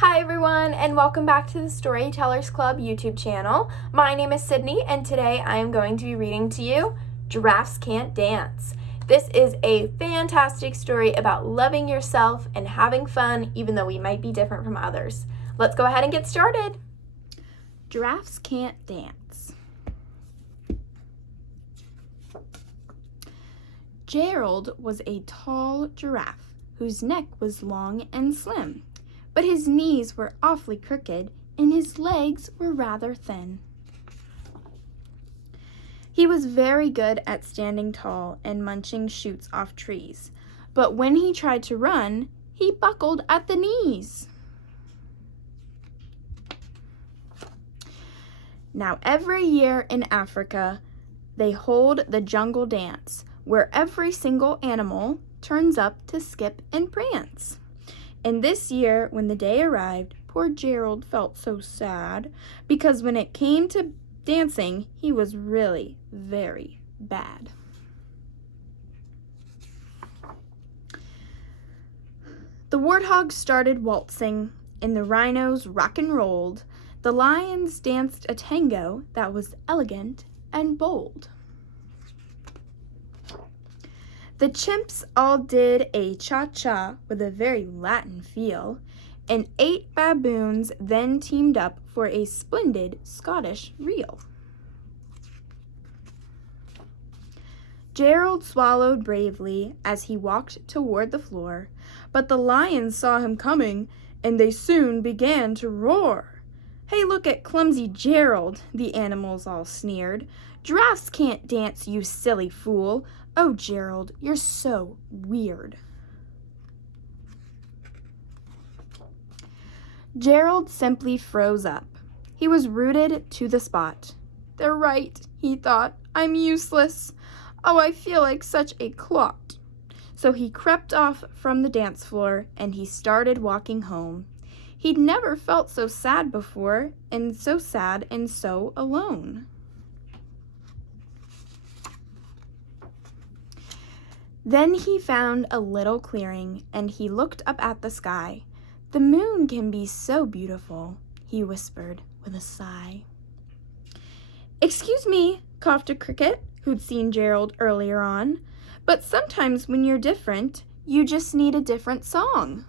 Hi everyone, and welcome back to the Storytellers Club YouTube channel. My name is Sydney, and today I am going to be reading to you Giraffes Can't Dance. This is a fantastic story about loving yourself and having fun even though we might be different from others. Let's go ahead and get started. Giraffes Can't Dance. Gerald was a tall giraffe whose neck was long and slim, but his knees were awfully crooked and his legs were rather thin. He was very good at standing tall and munching shoots off trees, but when he tried to run, he buckled at the knees. Now, every year in Africa, they hold the jungle dance, where every single animal turns up to skip and prance. And this year, when the day arrived, poor Gerald felt so sad, because when it came to dancing, he was really very bad. The warthogs started waltzing, and the rhinos rock and rolled. The lions danced a tango that was elegant and bold. The chimps all did a cha-cha with a very Latin feel, and 8 baboons then teamed up for a splendid Scottish reel. Gerald swallowed bravely as he walked toward the floor, but the lions saw him coming, and they soon began to roar. "Hey, look at clumsy Gerald," the animals all sneered. "Giraffes can't dance, you silly fool. Oh, Gerald, you're so weird." Gerald simply froze up. He was rooted to the spot. "They're right," he thought. "I'm useless. Oh, I feel like such a clot." So he crept off from the dance floor and he started walking home. He'd never felt so sad before, and so sad and so alone. Then he found a little clearing, and he looked up at the sky. "The moon can be so beautiful," he whispered with a sigh. "Excuse me," coughed a cricket who'd seen Gerald earlier on, "but sometimes when you're different, you just need a different song."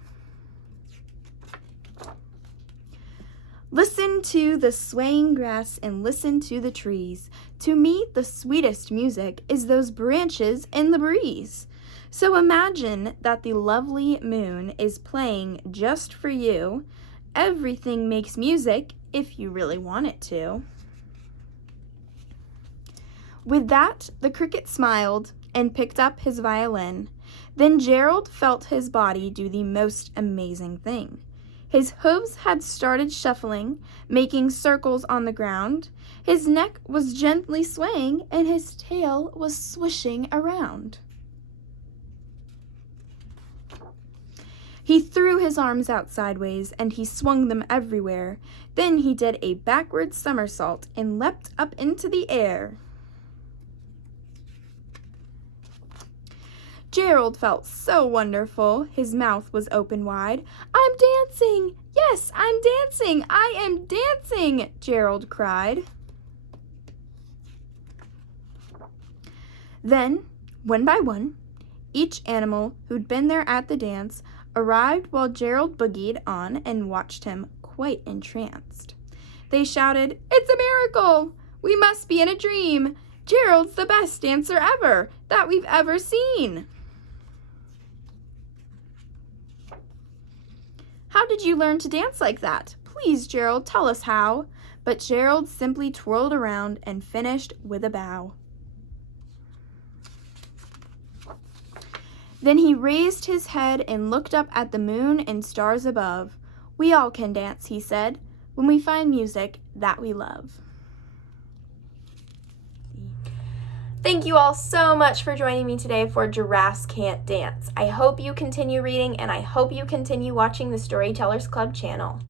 Listen to the swaying grass and listen to the trees. To me, the sweetest music is those branches in the breeze. So imagine that the lovely moon is playing just for you. Everything makes music if you really want it to. With that, the cricket smiled and picked up his violin. Then Gerald felt his body do the most amazing thing. His hooves had started shuffling, making circles on the ground. His neck was gently swaying, and his tail was swishing around. He threw his arms out sideways, and he swung them everywhere. Then he did a backward somersault and leapt up into the air. Gerald felt so wonderful. His mouth was open wide. "I'm dancing! Yes, I'm dancing! I am dancing!" Gerald cried. Then, one by one, each animal who'd been there at the dance arrived while Gerald boogied on and watched him quite entranced. They shouted, "It's a miracle! We must be in a dream! Gerald's the best dancer ever that we've ever seen!" "How did you learn to dance like that? Please, Gerald, tell us how." But Gerald simply twirled around and finished with a bow. Then he raised his head and looked up at the moon and stars above. "We all can dance," he said, "when we find music that we love." Thank you all so much for joining me today for Giraffes Can't Dance. I hope you continue reading, and I hope you continue watching the Storytellers Club channel.